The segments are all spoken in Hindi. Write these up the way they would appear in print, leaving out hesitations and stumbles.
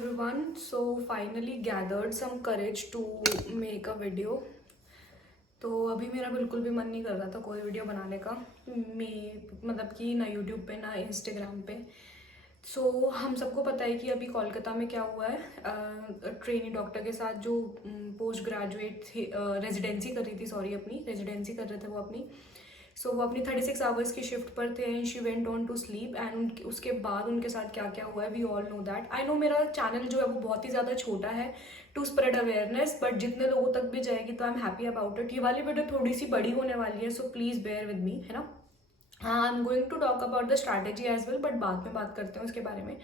everyone. So finally gathered some courage to make a video. तो अभी मेरा बिल्कुल भी मन नहीं कर रहा था कोई वीडियो बनाने का, मतलब कि ना यूट्यूब पे ना इंस्टाग्राम पे। हम सबको पता है कि अभी कोलकाता में क्या हुआ है। ट्रेनी डॉक्टर के साथ जो पोस्ट ग्रेजुएट थी, रेजिडेंसी कर रही थी, सॉरी अपनी रेजिडेंसी कर रहे थे वो अपनी। वो अपनी 36 आवर्स की शिफ्ट पर थे and she went on to sleep. And उसके बाद उनके साथ क्या क्या हुआ है we all know that. I know मेरा चैनल जो है वो बहुत ही ज़्यादा छोटा है टू स्प्रेड अवेयरनेस, बट जितने लोगों तक भी जाएगी तो I am happy about it. ये वाली वीडियो थोड़ी सी बड़ी होने वाली है, so please bear with me, है ना। हाँ, I am going to talk about the strategy as well, but बाद में बात करते हैं उसके बारे में।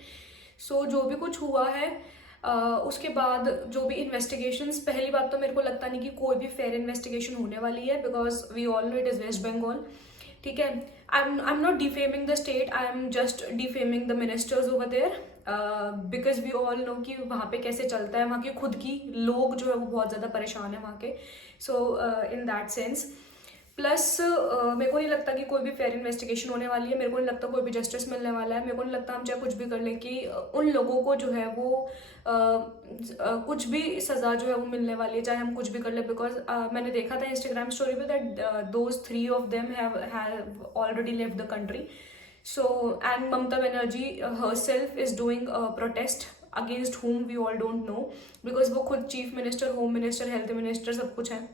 जो भी कुछ हुआ है उसके बाद जो भी इन्वेस्टिगेशंस, पहली बात तो मेरे को लगता नहीं कि कोई भी फेयर इन्वेस्टिगेशन होने वाली है, because we all know it is West Bengal. ठीक है, I am not defaming the state, I am just defaming the ministers over there, because we all know कि वहाँ पे कैसे चलता है। वहाँ के खुद की लोग जो है वो बहुत ज़्यादा परेशान है वहाँ के। इन दैट सेंस प्लस मेरे को नहीं लगता कि कोई भी फेयर इन्वेस्टिगेशन होने वाली है। मेरे को नहीं लगता कोई भी जस्टिस मिलने वाला है। मेरे को नहीं लगता हम चाहे कुछ भी कर लें कि उन लोगों को जो है वो कुछ भी सज़ा जो है वो मिलने वाली है, चाहे हम कुछ भी कर लें। बिकॉज मैंने देखा था इंस्टाग्राम स्टोरी पे that those 3 of them have already left the country. And Mamata Banerjee herself is doing a protest against whom we all don't know, because वो खुद chief minister, home minister, health minister सब कुछ है।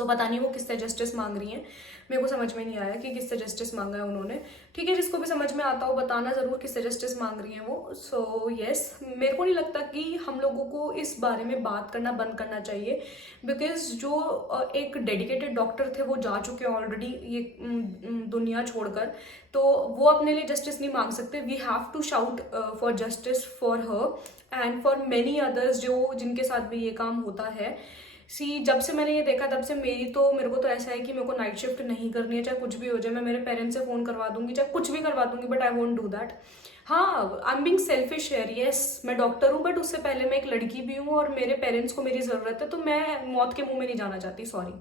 पता नहीं वो किससे जस्टिस मांग रही हैं। मेरे को समझ में नहीं आया कि किससे जस्टिस मांगा है उन्होंने। ठीक है, जिसको भी समझ में आता हो बताना ज़रूर किससे जस्टिस मांग रही हैं वो। यस, मेरे को नहीं लगता कि हम लोगों को इस बारे में बात करना बंद करना चाहिए, बिकॉज जो एक डेडिकेटेड डॉक्टर थे वो जा चुके हैं ऑलरेडी ये दुनिया छोड़कर, तो वो अपने लिए जस्टिस नहीं मांग सकते। We have to shout for justice for her and for many others जिनके साथ भी ये काम होता है। जब से मैंने ये देखा तब से मेरे को तो ऐसा है कि मेरे को नाइट शिफ्ट नहीं करनी है, चाहे कुछ भी हो जाए। मैं मेरे पेरेंट्स से फ़ोन करवा दूंगी, चाहे कुछ भी करवा दूंगी, but I won't do that. हाँ, आई एम बीइंग सेल्फिश है, यस मैं डॉक्टर हूँ, बट उससे पहले मैं एक लड़की भी हूँ और मेरे पेरेंट्स को मेरी ज़रूरत है, तो मैं मौत के मुंह में नहीं जाना चाहती, सॉरी।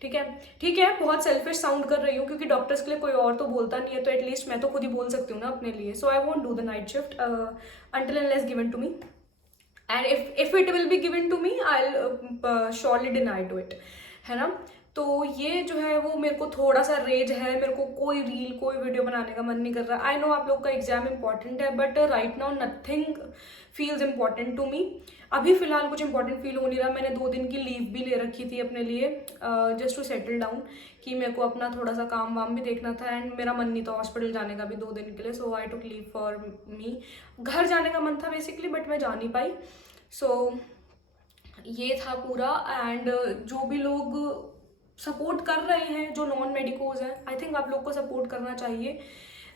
ठीक है, बहुत सेल्फिश साउंड कर रही हूँ क्योंकि डॉक्टर्स के लिए कोई और तो बोलता नहीं है, तो एटलीस्ट मैं तो खुद ही बोल सकती हूँ ना अपने लिए। So I won't do the night shift until unless given to me, and if it will be given to me I'll surely deny to it, है ना। तो ये जो है वो मेरे को थोड़ा सा रेज है। मेरे को कोई रील कोई वीडियो बनाने का मन नहीं कर रहा। आई नो आप लोग का एग्जाम इंपॉर्टेंट है, but right now nothing feels important to me. अभी फिलहाल कुछ इंपॉर्टेंट फील हो नहीं रहा। मैंने 2 दिन की लीव भी ले रखी थी अपने लिए, जस्ट टू सेटल डाउन, कि मेरे को अपना थोड़ा सा काम वाम भी देखना था, एंड मेरा मन नहीं था हॉस्पिटल जाने का भी 2 दिन के लिए। So I took leave for me. घर जाने का मन था बेसिकली, बट मैं जा नहीं पाई। ये था पूरा। एंड जो भी लोग सपोर्ट कर रहे हैं, जो नॉन मेडिकोज हैं, आई थिंक आप लोग को सपोर्ट करना चाहिए,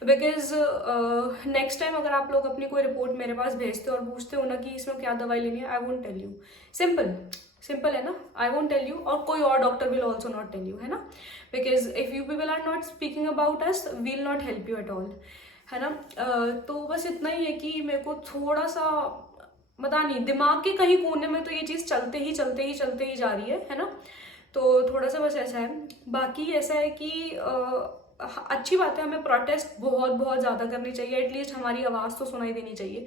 बिकॉज नेक्स्ट टाइम अगर आप लोग अपनी कोई रिपोर्ट मेरे पास भेजते हो और पूछते हो ना कि इसमें क्या दवाई लेनी है, I won't tell you. Simple है ना, आई वोंट टेल यू, और कोई और doctor will also not tell you, है ना। Because if you people are not speaking about us, we'll not help you at all, है ना। तो बस इतना ही है कि मेरे को थोड़ा सा पता नहीं, दिमाग के कहीं कोने में तो ये चीज़ चलते ही जा रही है ना। तो थोड़ा सा बस ऐसा है। बाकी ऐसा है कि अच्छी बात है, हमें प्रोटेस्ट बहुत ज़्यादा करनी चाहिए। एटलीस्ट हमारी आवाज़ तो सुनाई देनी चाहिए।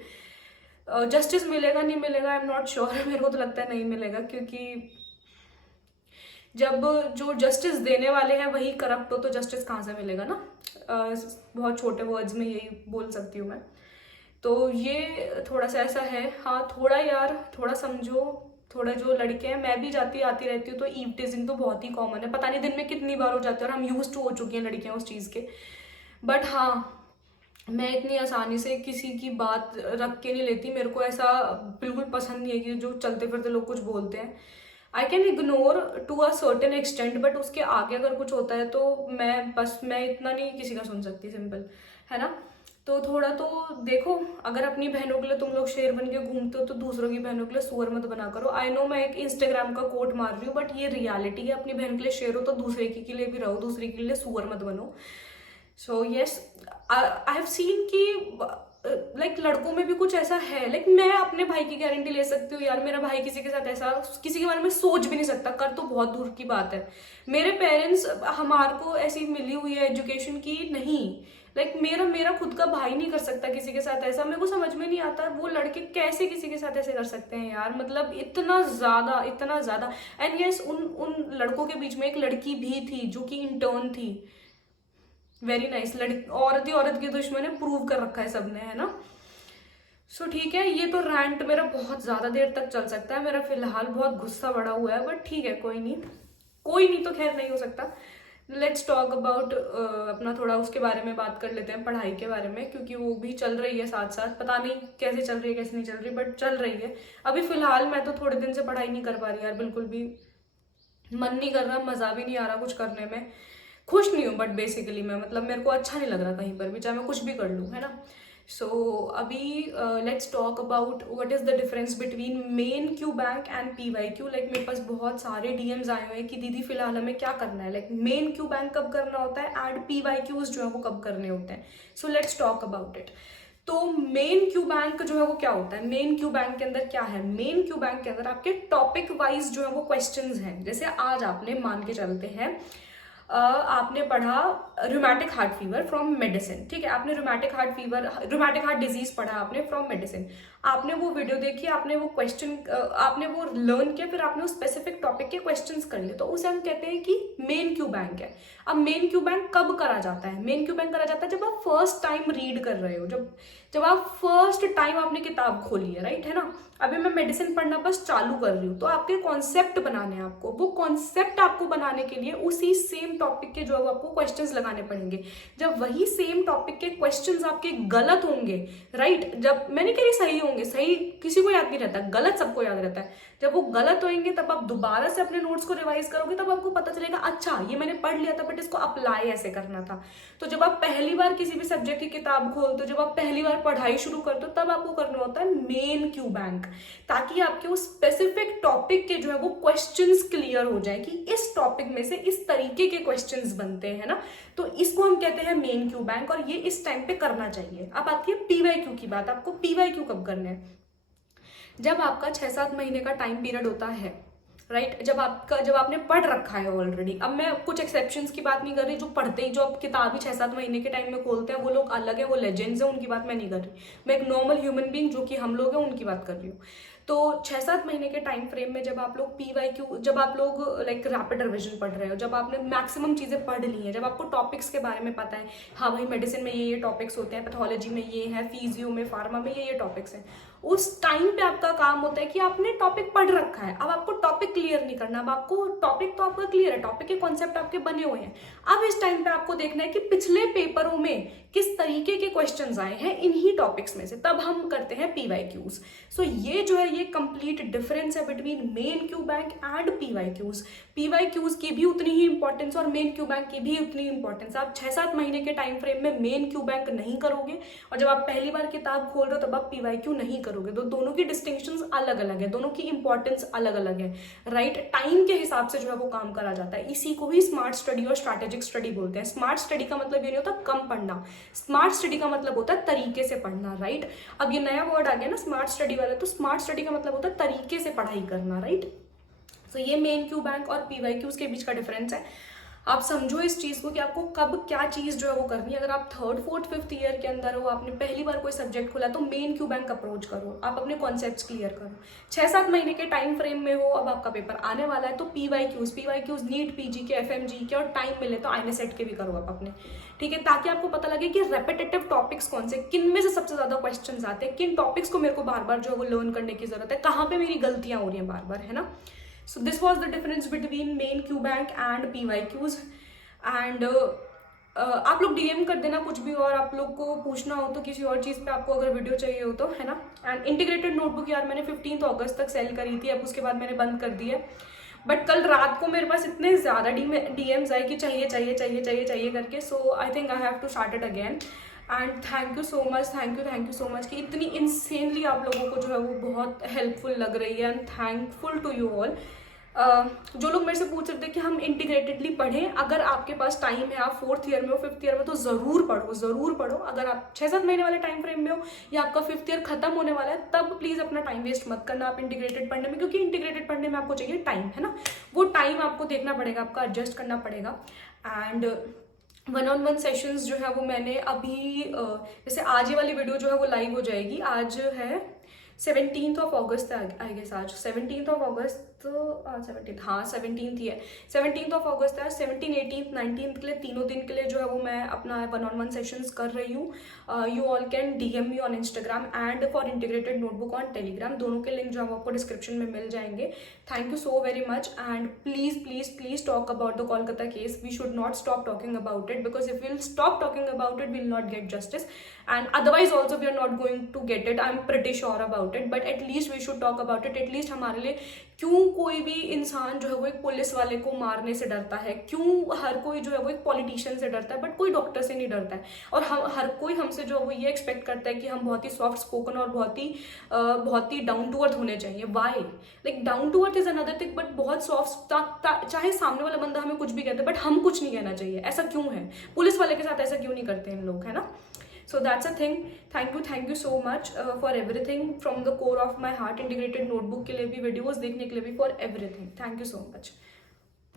जस्टिस मिलेगा नहीं मिलेगा, आई एम नॉट श्योर। मेरे को तो लगता है नहीं मिलेगा, क्योंकि जब जो जस्टिस देने वाले हैं वही करप्ट हो तो जस्टिस कहाँ से मिलेगा ना। बहुत छोटे वर्ड्स में यही बोल सकती हूँ मैं। तो ये थोड़ा सा ऐसा है। हाँ, थोड़ा समझो, थोड़ा जो लड़के हैं, मैं भी आती रहती हूँ, तो ईव टीजिंग तो बहुत ही कॉमन है। पता नहीं दिन में कितनी बार हो जाती है, और हम यूज टू हो चुकी हैं लड़कियाँ उस चीज़ के। बट हाँ, मैं इतनी आसानी से किसी की बात रख के नहीं लेती। मेरे को ऐसा बिल्कुल पसंद नहीं है कि जो चलते फिरते लोग कुछ बोलते हैं। I can ignore to a certain extent, but उसके आगे अगर कुछ होता है तो मैं इतना नहीं किसी का सुन सकती, सिंपल है ना। तो थोड़ा तो देखो, अगर अपनी बहनों के लिए तुम लोग शेर बन के घूमते हो तो दूसरों की बहनों के लिए सुअर मत बना करो। आई नो मैं एक इंस्टाग्राम का कोट मार रही हूँ, बट ये रियलिटी है। अपनी बहन के लिए शेर हो तो दूसरे के लिए भी रहो, दूसरे के लिए सुअर मत बनो। So yes, I have seen कि लाइक लड़कों में भी कुछ ऐसा है। लाइक मैं अपने भाई की गारंटी ले सकती हूँ यार, मेरा भाई किसी के साथ ऐसा किसी के बारे में सोच भी नहीं सकता, कर तो बहुत दूर की बात है। मेरे पेरेंट्स हमारे को ऐसी मिली हुई है एजुकेशन की, नहीं लाइक मेरा मेरा खुद का भाई नहीं कर सकता किसी के साथ ऐसा। मेरे को समझ में नहीं आता वो लड़के कैसे किसी के साथ ऐसे कर सकते हैं यार, मतलब इतना ज्यादा। एंड यस, उन लड़कों के बीच में एक लड़की भी थी जो कि इंटर्न थी। Very nice. लड़की औरत ही औरत की दुश्मन है, प्रूव कर रखा है सबने, है ना। सो ठीक है, ये तो रैंट मेरा बहुत ज्यादा देर तक चल सकता है, मेरा फिलहाल बहुत गुस्सा बढ़ा हुआ है, बट ठीक है, कोई नहीं तो खैर नहीं हो सकता। लेट्स टॉक अबाउट अपना थोड़ा उसके बारे में बात कर लेते हैं, पढ़ाई के बारे में, क्योंकि वो भी चल रही है साथ साथ। पता नहीं कैसे चल रही है कैसे नहीं चल रही, बट चल रही है। अभी फिलहाल मैं तो थोड़े दिन से पढ़ाई नहीं कर पा रही यार, बिल्कुल भी मन नहीं कर रहा, मजा भी नहीं आ रहा कुछ करने में। खुश नहीं हूँ, बट बेसिकली मैं, मतलब मेरे को अच्छा नहीं लग रहा कहीं पर भी, चाहे मैं कुछ भी कर लूँ, है ना। सो अभी let's talk about what is the difference between main Q bank and PYQ। Like मेरे पास बहुत सारे DMs आए हुए हैं कि दीदी फिलहाल हमें क्या करना है, लाइक मेन क्यू बैंक कब करना होता है एंड PYQs जो है वो कब करने होते हैं। So let's talk about it. तो मेन क्यू बैंक जो है वो क्या होता है, मेन क्यू बैंक के अंदर क्या है, मेन क्यू बैंक के अंदर आपके टॉपिक वाइज जो है वो क्वेश्चंस हैं। जैसे आज आपने, मान के चलते हैं, आपने पढ़ा rheumatic heart fever from medicine, ठीक है, आपने रूमेटिक हार्ट डिजीज पढ़ा आपने फ्रॉम मेडिसिन। आपने वो वीडियो देखी, आपने वो क्वेश्चन, आपने वो लर्न किया, फिर आपने उस स्पेसिफिक टॉपिक के क्वेश्चंस कर लिए, तो उसे हम कहते हैं कि मेन क्यू बैंक है। अब मेन क्यू बैंक कब करा जाता है, मेन क्यू बैंक करा जाता है जब आप फर्स्ट टाइम रीड कर रहे हो, जब आप फर्स्ट टाइम आपने किताब खोली है, राइट, है ना। अभी मैं मेडिसिन पढ़ना बस चालू कर रही हूँ, तो आपके कॉन्सेप्ट बनाने हैं आपको, वो कॉन्सेप्ट आपको बनाने के लिए उसी सेम टॉपिक के जो है आपको क्वेश्चंस लगाने पड़ेंगे। जब वही सेम टॉपिक के क्वेश्चंस आपके गलत होंगे, राइट, जब मैं नहीं कह रही सही होंगे, सही किसी को याद नहीं रहता, गलत सबको याद रहता है। जब वो गलत होंगे तब आप दोबारा से अपने नोट्स को रिवाइज करोगे, तब आपको पता चलेगा अच्छा ये मैंने पढ़ लिया था बट इसको अप्लाई ऐसे करना था। तो जब आप पहली बार किसी भी सब्जेक्ट की किताब खोलते हो, जब आप पहली बार पढ़ाई शुरू करते हो, तब आपको करना होता है मेन क्यू बैंक, ताकि आपके उस स्पेसिफिक टॉपिक के जो है वो क्वेश्चंस क्लियर हो जाए कि इस टॉपिक में से इस तरीके के क्वेश्चंस बनते हैं ना। तो इसको हम कहते हैं मेन क्यू बैंक, और ये इस टाइम पे करना चाहिए। अब आती है PYQ की बात। आपको PYQ कब करना है, जब आपका 6-7 महीने का टाइम पीरियड होता है, राइट, जब आपने पढ़ रखा है ऑलरेडी। अब मैं कुछ एक्सेप्शंस की बात नहीं कर रही, जो पढ़ते ही, जो अब किताब ही 6-7 महीने के टाइम में खोलते हैं, वो लोग अलग है, वो लेजेंड्स है, उनकी बात मैं नहीं कर रही। मैं एक नॉर्मल ह्यूमन बीइंग जो कि हम लोग हैं उनकी बात कर रही हूँ। तो 6-7 महीने के टाइम फ्रेम में जब आप लोग PYQ, जब आप लोग लाइक रैपिड रिविजन पढ़ रहे हो, जब आपने मैक्सिमम चीज़ें पढ़ ली हैं, जब आपको टॉपिक्स के बारे में पता है, हाँ भाई मेडिसिन में ये टॉपिक्स होते हैं, पैथोलॉजी में ये है, फिजियो में, फार्मा में ये टॉपिक्स हैं, उस टाइम पे आपका काम होता है कि आपने टॉपिक पढ़ रखा है, अब आपको टॉपिक क्लियर नहीं करना। अब आपको टॉपिक तो आपका क्लियर है, टॉपिक के कॉन्सेप्ट आपके बने हुए हैं। अब इस टाइम पे आपको देखना है कि पिछले पेपरों में किस तरीके के क्वेश्चंस आए हैं इन्हीं टॉपिक्स में से, तब हम करते हैं PYQs। सो ये जो है ये कंप्लीट डिफरेंस है between main Q bank and PYQs। PYQs की भी उतनी ही इंपॉर्टेंस और मेन क्यू बैंक की भी उतनी इंपॉर्टेंस। आप 6-7 महीने के टाइम फ्रेम में मेन क्यू बैंक नहीं करोगे, और जब आप पहली बार किताब खोल रहे हो तब आप PYQ नहीं करोगे। तो दोनों की डिस्टिंक्शंस अलग अलग है, दोनों की इंपॉर्टेंस अलग अलग है, राइट। टाइम के हिसाब से जो है वो काम करा जाता है। इसी को ही स्मार्ट स्टडी और स्ट्रैटेजिक स्टडी बोलते हैं। स्मार्ट स्टडी का मतलब ये नहीं होता कम पढ़ना, स्मार्ट स्टडी का मतलब होता है तरीके से पढ़ना, राइट। अब ये नया वर्ड आ गया ना स्मार्ट स्टडी वाला, तो स्मार्ट स्टडी का मतलब होता है तरीके से पढ़ाई करना, राइट। तो ये मेन क्यू बैंक और PYQs के बीच का डिफरेंस है। आप समझो इस चीज़ को कि आपको कब क्या चीज़ जो है वो करनी है। अगर आप 3rd, 4th, 5th ईयर के अंदर हो, आपने पहली बार कोई सब्जेक्ट खोला, तो मेन क्यू बैंक अप्रोच करो, आप अपने कॉन्सेप्ट्स क्लियर करो। 6-7 महीने के टाइम फ्रेम में हो, अब आपका पेपर आने वाला है, तो PYQs नीट PG के, FMG के, और टाइम मिले तो INESET के भी करो आप अपने, ठीक है, ताकि आपको पता लगे कि रेपिटेटिव टॉपिक्स कौन से, किन में से सबसे ज्यादा क्वेश्चंस आते हैं, किन टॉपिक्स को मेरे को बार बार जो है वो लर्न करने की जरूरत है, कहाँ पे मेरी गलतियां हो रही हैं बार बार, है ना। So this was the difference between main Q bank and PYQs। And आप लोग DM कर देना कुछ भी, और आप लोग को पूछना हो तो किसी और चीज़ पे आपको अगर वीडियो चाहिए हो तो, है ना। एंड इंटीग्रेटेड नोटबुक यार मैंने 15 अगस्त तक सेल करी थी, अब उसके बाद मैंने बंद कर दी है। बट कल रात को मेरे पास इतने ज़्यादा DMs आए कि चाहिए चाहिए चाहिए चाहिए चाहिए करके, so I think I have to start it again. And thank you so much, thank you so much कि इतनी इंसेनली आप लोगों को जो है वो बहुत हेल्पफुल लग रही है। And thankful to you all. जो लोग मेरे से पूछ रहे थे कि हम इंटीग्रेटेडली पढ़ें, अगर आपके पास टाइम है, आप 4th ईयर में हो, 5th ईयर में, तो ज़रूर पढ़ो, ज़रूर पढ़ो। अगर आप 6-7 महीने वाले टाइम फ्रेम में हो या आपका 5th ईयर खत्म होने वाला है, तब प्लीज़ अपना टाइम वेस्ट मत करना आप इंटीग्रेटेड पढ़ने में, क्योंकि इंटीग्रेटेड पढ़ने में आपको चाहिए टाइम, है ना। वो टाइम आपको देखना पड़ेगा, आपका एडजस्ट करना पड़ेगा। एंड 1-on-1 सेशंस जो है वो मैंने अभी जैसे आज ये वाली वीडियो जो है वो लाइव हो जाएगी। आज है 17 अगस्त आई गेस, आज 17 अगस्त, 17, हाँ 17 ही है, 17 अगस्त है। 17, 18, 19 के लिए तीनों दिन के लिए जो है वो मैं अपना 1-on-1 सेशंस कर रही हूँ। You all can DM me on Instagram and for integrated notebook on Telegram, दोनों के लिंक जो है वो आपको डिस्क्रिप्शन में मिल जाएंगे। Thank you so very much and please please please talk about the Kolkata case. We should not stop talking about it because if we'll stop talking about it we will not get justice and otherwise also we are not going to get it, I'm pretty sure about it, but at least we should talk about it। at least हमारे लिए क्यों कोई भी इंसान जो है वो एक पुलिस वाले को मारने से डरता है, क्यों हर कोई जो है वो एक पॉलिटिशियन से डरता है, बट कोई डॉक्टर से नहीं डरता है। और हम हर कोई हमसे जो है वो ये एक्सपेक्ट करता है कि हम बहुत ही सॉफ्ट स्पोकन और बहुत ही डाउन टू अर्थ होने चाहिए। Why? Like down to earth is another thing, but बहुत सॉफ्ट, चाहे सामने वाला बंदा हमें कुछ भी कहते हैं बट हम कुछ नहीं कहना चाहिए, ऐसा क्यों है? पुलिस वाले के साथ ऐसा क्यों नहीं करते इन लोग, है ना? So that's a thing। thank you so much for everything from the core of my heart। integrated notebook के लिए भी, वीडियोस देखने के लिए भी, for everything। thank you so much।